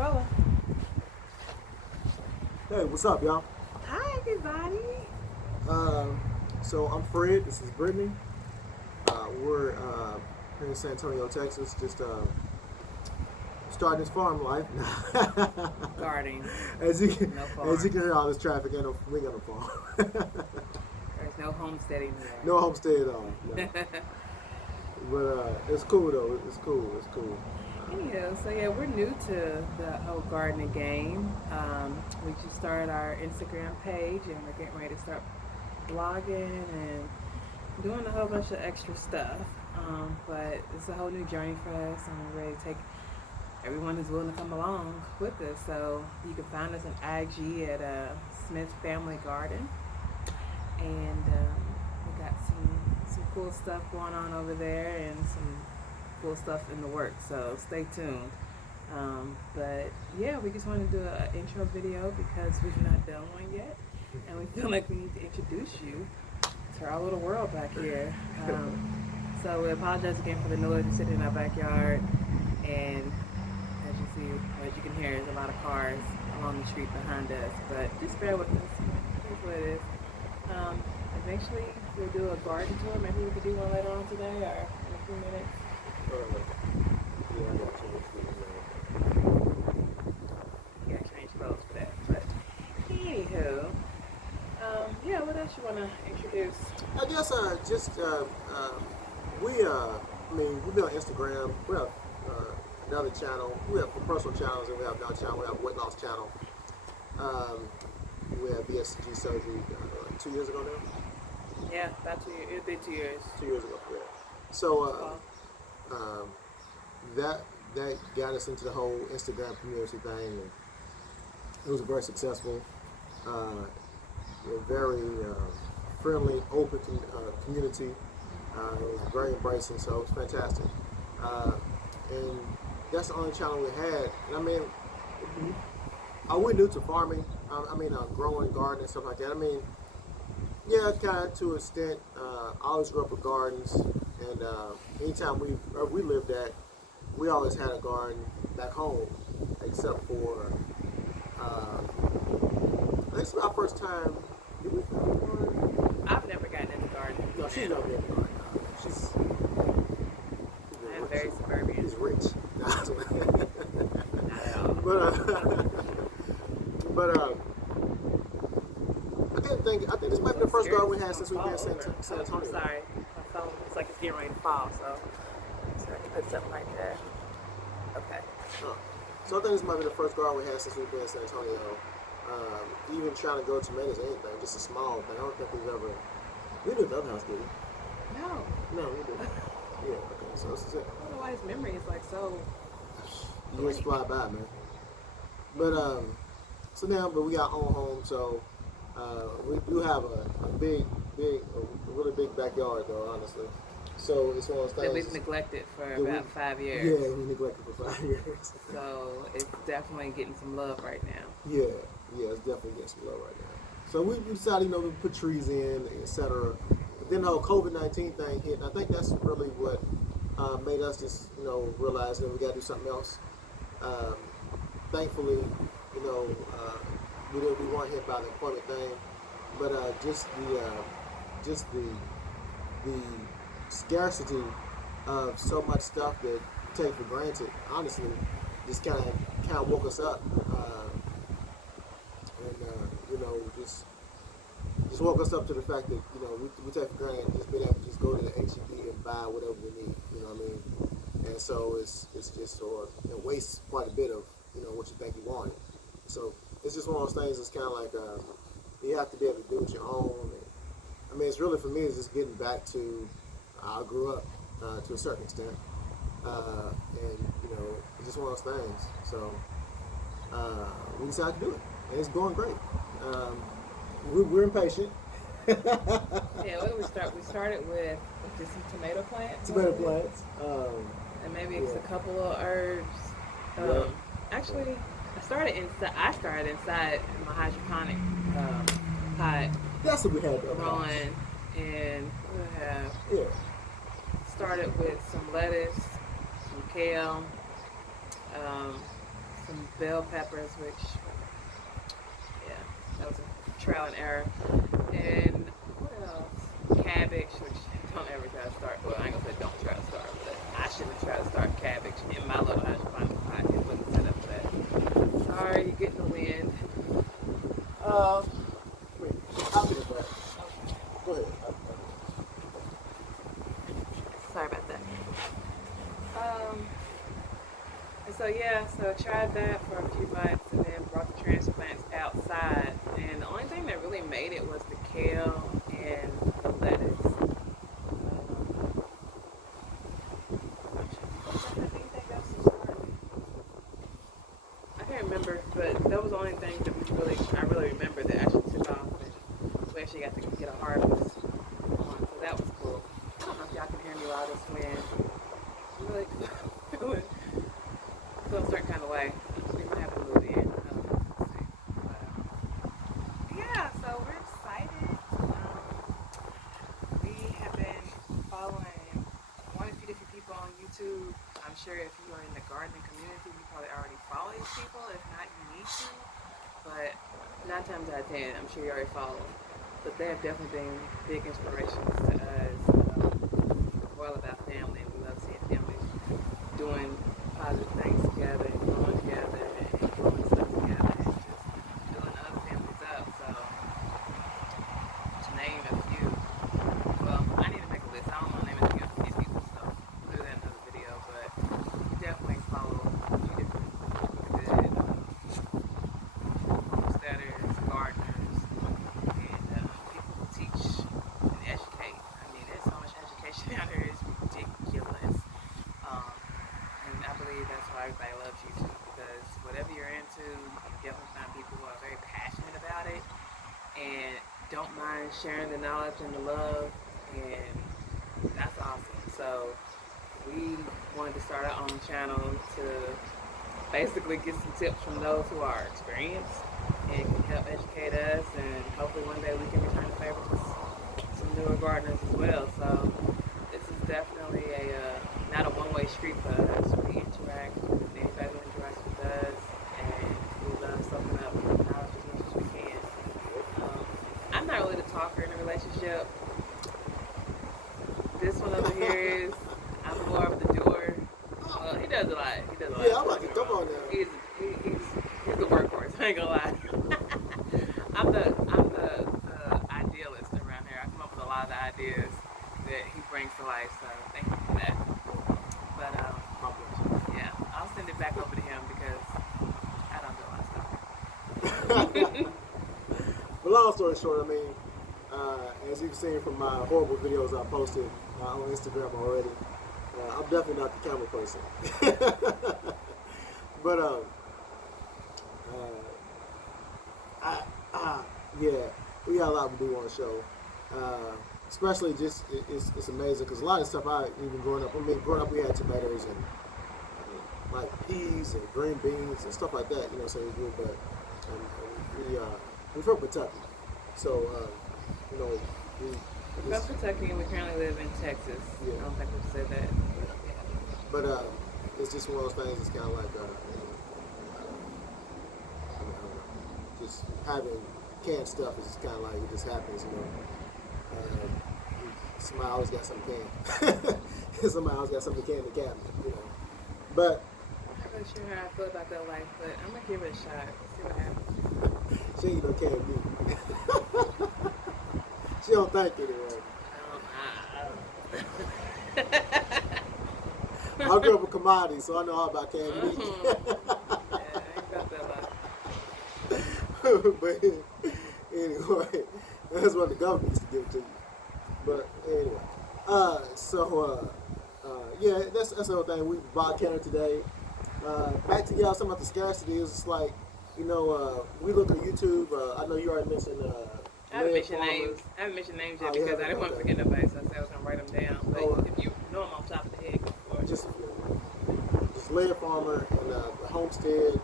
rolling. Hey, what's up, y'all? Hi, everybody. So I'm Fred. This is Brittany. We're here in San Antonio, Texas, just starting this farm life. Gardening. as you No as you farm. can hear, all this traffic ain't no we ain't got no farm. There's no homesteading here. No homestead at all. No. But it's cool though. It's cool. It's cool. Anywho, so yeah, we're new to the whole gardening game. We just started our Instagram page and we're getting ready to start blogging and doing a whole bunch of extra stuff. But it's a whole new journey for us and we're ready to take everyone who's willing to come along with us. So you can find us on IG at Smith Family Garden. And we got some cool stuff going on over there and some cool stuff in the works, so stay tuned. But yeah, we just want to do an intro video because we've not done one yet, and we feel like we need to introduce you to our little world back here. So we apologize again for the noise. We're sitting in our backyard, and as you see, or as you can hear, there's a lot of cars along the street behind us. But just bear with us. Here's what it is. Eventually, we'll do a garden tour. Maybe we could do one later on today or in a few minutes. Yeah, I got You gotta change clothes for that. But anywho, yeah, what else you wanna introduce? I guess we've been on Instagram. We have another channel. We have personal channels, and we have another channel. We have weight loss channel. We had BSG surgery 2 years ago now. Yeah, about 2 years. It'll be 2 years. 2 years ago, yeah. So that got us into the whole Instagram community thing, and it was very successful. Very friendly, open community. It was very embracing, so it was fantastic. And that's the only channel we had. And I mean, we're new to farming. Growing, gardening, stuff like that. I mean, yeah, kind of to an extent. I always grew up with gardens, and anytime we lived at, we always had a garden back home, except for I think it's our first time. Did we have a garden? I've never gotten into gardening. No, she's never been in a garden. She's I'm very suburban. She's rich. Not at all. But I think this might be the first garden we had since we've been in San Antonio. I'm sorry. My phone looks like it's getting ready to fall, so I can put something like that. Okay. So I think this might be the first garden we had since we've been in San Antonio. Even trying to grow tomatoes or anything, just a small thing. I don't think we've ever. We did the other house, did we? No. No, we didn't. Yeah, okay, so this is it. I don't know why his memory is like so. Years fly by, man. But but we got our own home, so we do have a really big backyard, though, honestly. So it's one of those things That we've neglected for about 5 years. Yeah, we neglected for 5 years. So it's definitely getting some love right now. Yeah, it's definitely getting some love right now. So we decided, to put trees in, etc. But then the whole COVID-19 thing hit, and I think that's really what made us just, realize that we got to do something else. Thankfully, we weren't hit by the employment thing, but just the scarcity of so much stuff that we take for granted, honestly, just kind of woke us up, just woke us up to the fact that we take for granted just being able to just go to the HEB and buy whatever we need. You know what I mean? And so it's just it wastes quite a bit of what you think you wanted. So it's just one of those things. It's kind of like you have to be able to do it your own. And, it's really, for me, it's just getting back to I grew up to a certain extent, and it's just one of those things. So we decided to do it, and it's going great. We're impatient. Yeah, what did we start? We started with just some tomato plants. Tomato plants. And maybe a couple of herbs. Actually, I started inside my hydroponic pot. That's what we had growing, and we have started with some lettuce, some kale, some bell peppers, which, yeah, that was a trial and error. And what else? Cabbage, which don't ever try to start. Well, I ain't gonna say don't try to start, but I shouldn't try to start cabbage in my little hydroponic pot. It wasn't set up for that. Sorry, you're getting the wind. Uh, wait, I'll get it back. Go ahead. Sorry about that. And so yeah, so I tried that for a few months and then brought the transplants outside. And the only thing that really made it was the kale and the lettuce. I can't remember, but that was the only thing that I really remember that actually took off. And we actually got to get a harvest on, so that was cool. I don't know if y'all can hear me while this wind. I'm really feeling a certain kind of way. We might have to move in. Let's see. But, yeah, so we're excited. We have been following one or two different people on YouTube. I'm sure if you are in the gardening community, you probably already follow these people. If not, you need to. But 9 times out of 10, I'm sure you already follow them. But they have definitely been big inspirations to us. We're all about family, and we love seeing families doing positive things together, and growing together, and growing stuff together, and just building other families up. So, to name a few, well, I need to make a list. I don't know the name of these people, so we'll do that in another video. But definitely follow a few different good homesteaders, gardeners, and people who teach and educate. I mean, there's so much education out there; it's ridiculous. And I believe that's why everybody loves YouTube, because whatever you're into, you definitely find people who are very passionate about it and don't mind sharing the knowledge and the love, and that's awesome. So we wanted to start our own channel to basically get some tips from those who are experienced and can help educate us, and hopefully one day we can return the favor to some newer gardeners as well. So this is definitely not a one-way street for us. We interact with anybody who interacts with us, and we love soaking up knowledge as much as we can. I'm not really the talker in a relationship. This one over here is. I'm more of the doer. Well, he does a lot. Yeah, I'm like, come on now. He's the workhorse. I ain't gonna lie. I'm the idealist around here. I come up with a lot of the ideas that he brings to life. So thank you for that. But yeah, I'll send it back over to him because I don't do a lot of stuff. But long story short, I mean, as you've seen from my horrible videos I posted on Instagram already, I'm definitely not the camera person. But yeah, we got a lot to do on the show. Especially just it's amazing because a lot of stuff growing up. I mean, growing up we had tomatoes and like peas and green beans and stuff like that. You know, so we grew, but we're from Kentucky, so you know we're from Kentucky and we currently live in Texas. Yeah. I don't think we've said that. But it's just one of those things. It's kind of like just having canned stuff is just kind of like it just happens, you know. Somebody always got something canned. Somebody always got something canned in the cabinet, you know. But I'm not really sure how I feel about that life, but I'm gonna give it a shot. See what happens. she ain't no canned meat. She don't think anyway. I grew up with commodities, so I know all about canned meat. Yeah, I ain't got that life. But anyway, that's what the government used to give to you. But anyway, yeah, that's the whole thing. We bought Canada today. Back to y'all, something about the scarcity is it's like, you know, we look at YouTube. I know you already mentioned. I haven't mentioned names. I haven't mentioned names yet because I didn't want to forget nobody, so I said I was gonna write them down. But if you know them off the top of the head, go for it. Just Land Farmer and Homestead.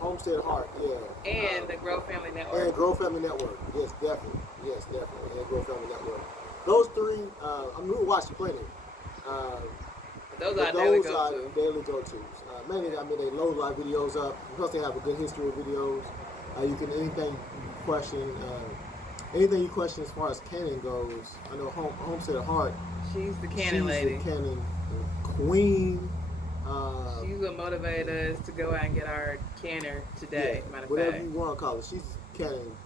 Homestead Heart, yeah. And the Grow Family Network. And Grow Family Network, yes, definitely. And Grow Family Network. Those three, we watch plenty. Those are daily go-tos. mainly, I mean, they load a lot of videos up. Plus, they have a good history of videos. You can question, anything you question as far as canning goes. I know Homestead of Heart. She's the She's cannon lady. the canning queen. She's what motivated us to go out and get our canner today. Yeah, Matter of whatever fact. you want to call it. She's canning.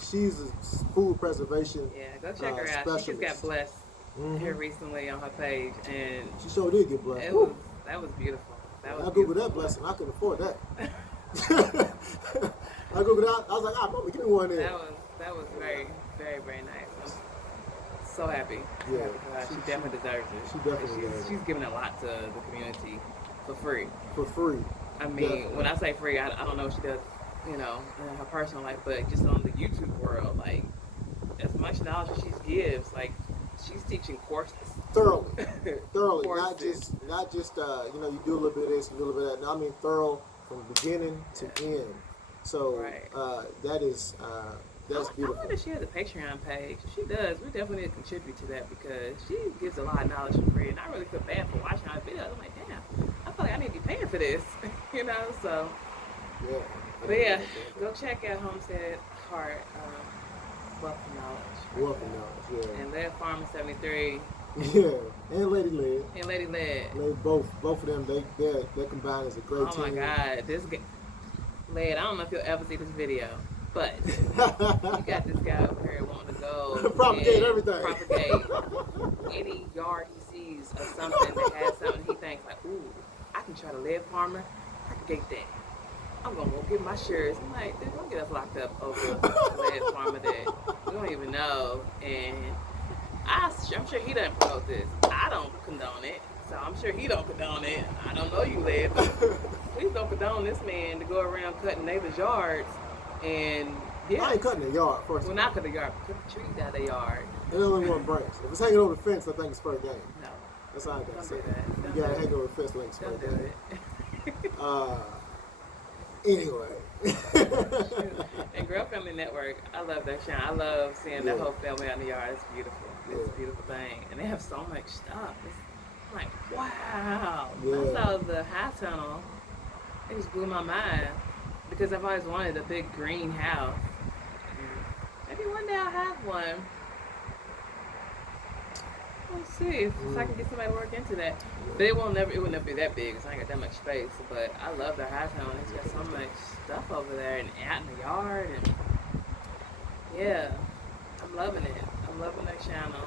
She's a food preservation. Yeah, go check her out. Specialist. She just got blessed here recently on her page, and she sure did get blessed. That was beautiful. That was I googled that blessing. I couldn't afford that. I googled that. I was like, mama, give me one there. That was very, very, very nice. I'm so happy. Yeah, she definitely deserves it. She definitely deserves it. She's giving a lot to the community for free. For free. I mean, when I say free, I don't know what she does, in her personal life, but just on the YouTube world, like, as much knowledge as she gives, like, she's teaching courses. Thoroughly. Courses. Not just you do a little bit of this, you do a little bit of that. No, I mean thorough from beginning to end. So that's beautiful. I wonder if she has a Patreon page. If she does, we definitely need to contribute to that because she gives a lot of knowledge for free, and I really feel bad for watching her videos. I'm like, damn, I feel like I need to be paying for this, so. Yeah. But yeah, go check out Homestead Heart, Wealth and Knowledge. Wealth and Knowledge, yeah. And Lead Farmer 73. Yeah, and Lady Lead. And Lady Lead. Both of them, they're combined as a great team. Oh my God, Lead, I don't know if you'll ever see this video, but you got this guy over here wanting to go propagate everything. Propagate any yard he sees of something that has something he thinks like, ooh, I can try to Lead Farmer, propagate that. I'm gonna go get my shirts. I'm like, dude, don't get us locked up over Lead Farmer that we don't even know. And I'm sure he doesn't promote this. I don't condone it, so I'm sure he don't condone it. I don't know you, Lead. Please don't condone this man to go around cutting neighbors' yards. And yeah, I ain't cutting the yard first. Well, not cut the yard, cut the trees out of the yard. And only one branch. If it's hanging over the fence, I think it's fair game. No, that's all I gotta say. Do that. You gotta hang over the fence like it's fair game. Anyway. And Girl Family Network, I love that show. I love seeing the whole family out in the yard. It's beautiful. It's a beautiful thing. And they have so much stuff. I'm like, wow. Yeah. I saw the high tunnel. It just blew my mind. Because I've always wanted a big green house. Maybe one day I'll have one. We'll see if I can get somebody to work into that. But it will never be that big because I ain't got that much space. But I love their high town. It's got so much stuff over there and out in the yard and yeah, I'm loving it. I'm loving their channel.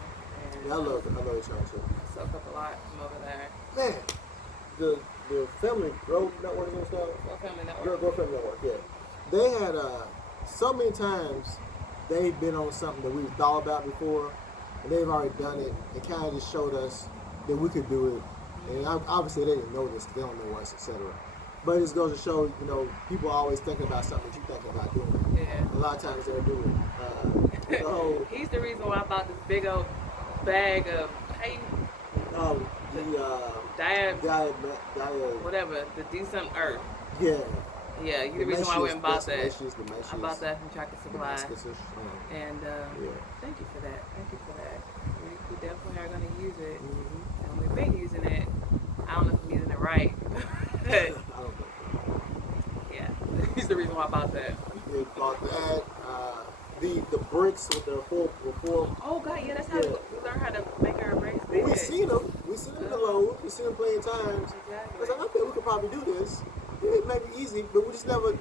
And, yeah, I love the channel too. I soak up a lot from over there. Man, the Family Growth Network and stuff. Girl Family Network. Girl Family Network, yeah. They had so many times they've been on something that we've thought about before. And they've already done it. It kind of just showed us that we could do it. And obviously they didn't know this, they don't know us, etc. But it just goes to show, people are always thinking about something that you're thinking about doing. Yeah. A lot of times they'll do it. He's the reason why I bought this big old bag of whatever, the decent earth. Yeah. Yeah, you're the reason why I went and bought that. I bought that from Tractor Supply. And yeah. Thank you for that. We definitely are going to use it. And we've been using it. I don't know if I'm using it right. Yeah, he's the reason why I bought that. We bought that. The bricks with the four. Oh God, yeah, that's how we learn how to make our bricks big. We seen them. We seen them in the load. We seen them plenty of times. Exactly. I was like, I think we could probably do this. It may be easy, but we just never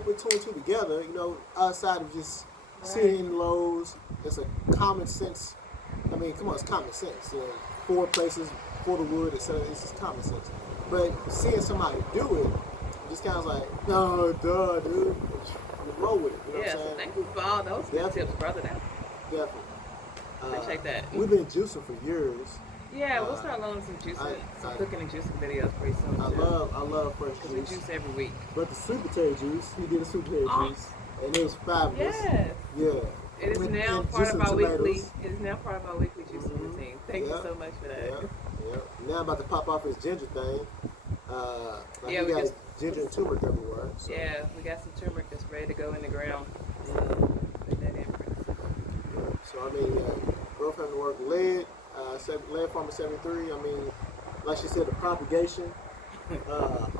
put two and two together. Outside of just seeing in Lowe's, it's a common sense. I mean, come on, it's common sense. 4 places for the wood, etc. It's just common sense. But seeing somebody do it, just kind of like, no, duh, dude. Roll with it. You know what I'm saying? Thank you for all those good tips, brother. Definitely. Appreciate that. We've been juicing for years. Yeah, we'll start loading some juicing, some cooking and juicing videos pretty soon. I love fresh juice. We juice every week. But the sweet potato juice, he did a sweet potato juice, and it was fabulous. Yes. Yeah. It is now part of our weekly. It is now part of our weekly juicing routine. Thank you so much for that. Yeah. Now I'm about to pop off his ginger thing. We got ginger and turmeric everywhere. So. Yeah, we got some turmeric that's ready to go in the ground. So put that in pretty soon. So I mean, Girl Family Work Lead Farmer 73. I mean, like she said, the propagation.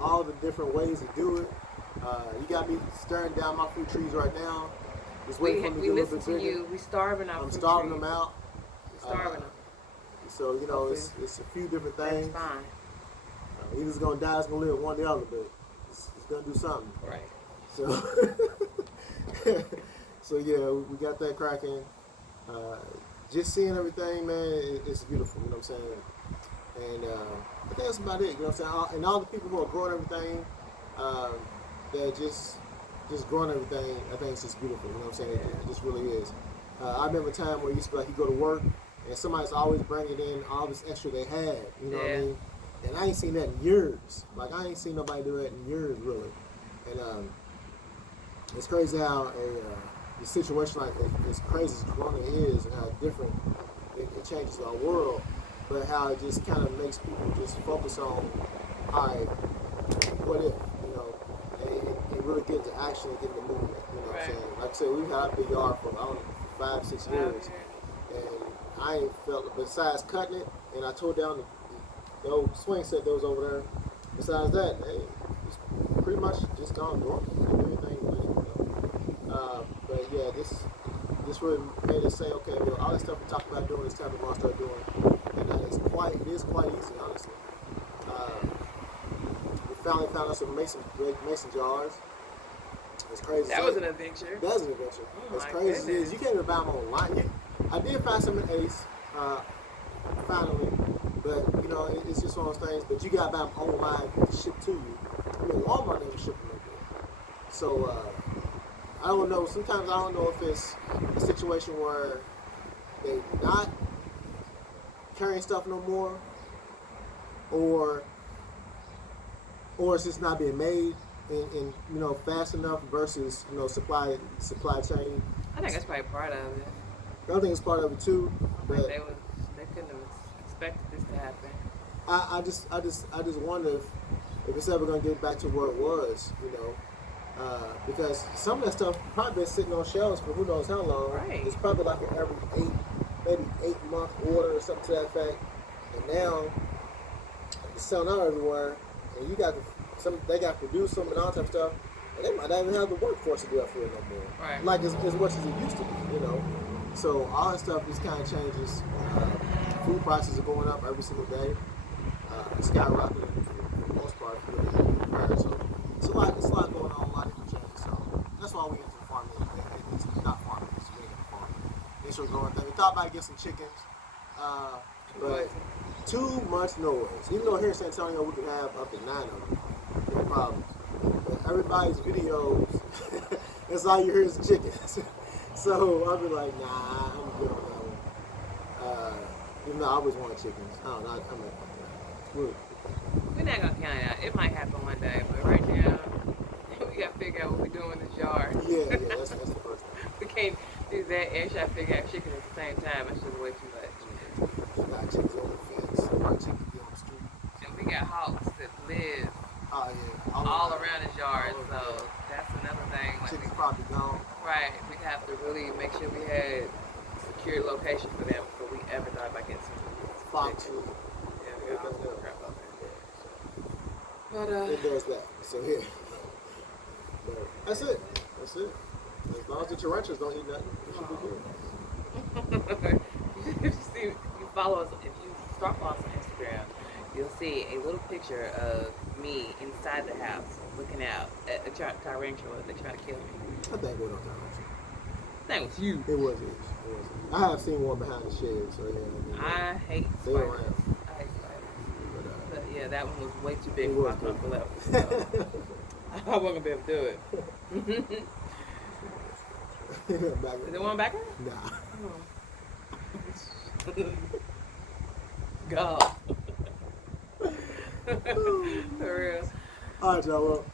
all the different ways to do it. You got me staring down my fruit trees right now. Just waiting for them to We get a little listen bit to bigger. you. We starving our I'm fruit starving trees. them out. We starving them. So you know, Hopefully it's a few different that's things. fine. Either it's gonna die, it's gonna live, one or the other, but it's gonna do something. Right. So, so yeah, we got that cracking. Just seeing everything, man, it's beautiful. You know what I'm saying? And I think that's about it. You know what I'm saying? And all the people who are growing everything, they're just growing everything. I think it's just beautiful. You know what I'm saying? It just really is. I remember a time where you used to be like, you go to work and somebody's always bringing in all this extra they had. You know what I mean? And I ain't seen that in years. Like I ain't seen nobody do that in years, really. And it's crazy how the situation, like as crazy as Corona is, and how different it changes our world, but how it just kind of makes people just focus on, all right, what if, you know, and really get into action and get into movement. You know what I'm saying? Like I said, we've had a big yard for I don't know 5-6 years, and I ain't felt besides cutting it, and I tore down the old swing set that was over there. Besides that, hey, it's pretty much just gone dormant. Everything, you know. But yeah, this really made us say, okay, well, all that stuff we talked about doing, this time we're gonna start doing, and it is quite easy, honestly. We finally found us some mason jars. It's crazy. That was an adventure. That's an adventure. Oh as my crazy as it goodness. is, you can't even buy them online. I did find some at Ace, finally, but you know, it's just one of those things. But you gotta buy them online to ship to you. I mean, Walmart never ship them like that. So I don't know. Sometimes I don't know if it's a situation where they not carrying stuff no more, or it's just not being made in you know fast enough versus you know supply chain. I think that's probably part of it. I think it's part of it too. But Like they couldn't have expected this to happen. I just wonder if it's ever gonna get back to where it was, you know, because some of that stuff probably been sitting on shelves for who knows how long. Right. It's probably like an every maybe 8 month order or something to that effect, and now it's selling out everywhere, and you got they got to produce them and all that type of stuff, and they might not even have the workforce to do that for it no more. Right. Like as much as it used to be, you know. So all that stuff just kind of changes. Food prices are going up every single day. Skyrocketing for the most part. So it's a lot going on, a lot of different changes. So that's why we get into farming. It's not farming, it's really farming. Initial growing thing. We thought about getting some chickens, but too much noise. Even though here in San Antonio we can have up to 9 of them, no problem. But everybody's videos, that's all you hear is chickens. So I'll be like, nah, I'm good on that one. Even though I always wanted chickens. I don't know, I'm like, We're not gonna count it out. It might happen one day, but right now we gotta figure out what we're doing in this yard. yeah, that's the first thing. We can't do that and try to figure out chicken at the same time. That's just way too much. You got chickens on the fence, chickens be on the street. And we got hawks that live Oh yeah, all around this yard, so that's another thing. Like chickens probably gone. right, we'd have to really make sure we had a secure location for them before we ever thought about getting some Fox. chickens. Yeah, we got all this crap out there. But It does that. So yeah. But that's it. That's it. As long as the tarantulas don't eat nothing, it should be good. if you see, if you follow us, if you start following us on Instagram, you'll see a little picture of me inside the house looking out at a tarantula that tried to kill me. I think we're on tarantula. That was you. It was. I have seen one behind the shed, so yeah. I hate They spiders. around. I hate spiders. But, But yeah, that one was way too big It for my was big. comfort level. So I wasn't gonna be able to do it. Is there one back there? Nah. Oh. God. For real. All right, y'all. Well,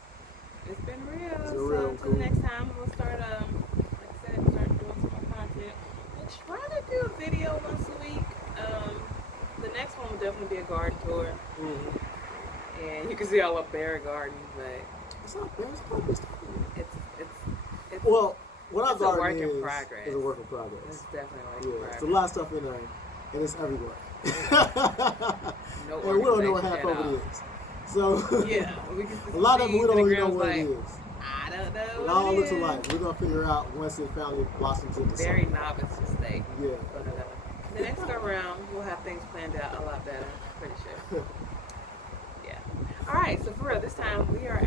It's been real. It's So been real until cool. next time, we'll start, like I said, start doing some more content. We'll try to do a video once a week. The next one will definitely be a garden tour. And you can see all up bare gardens, but it's not bad. It's probably best. it's Well, what it's our a work garden in is progress. is a work in progress. It's definitely a work in Yeah, progress. it's a lot of stuff in there, and it's everywhere. No and we don't know what organization half at of all. it is. So Yeah, we just a lot of them we don't even know what like, it is. I don't know. It what all it looks is. alike. We're gonna figure out once it finally blossoms into Very something. novice mistake. Yeah. But the next go round, we'll have things planned out a lot better. Pretty sure. Yeah. All right. So for real, this time we are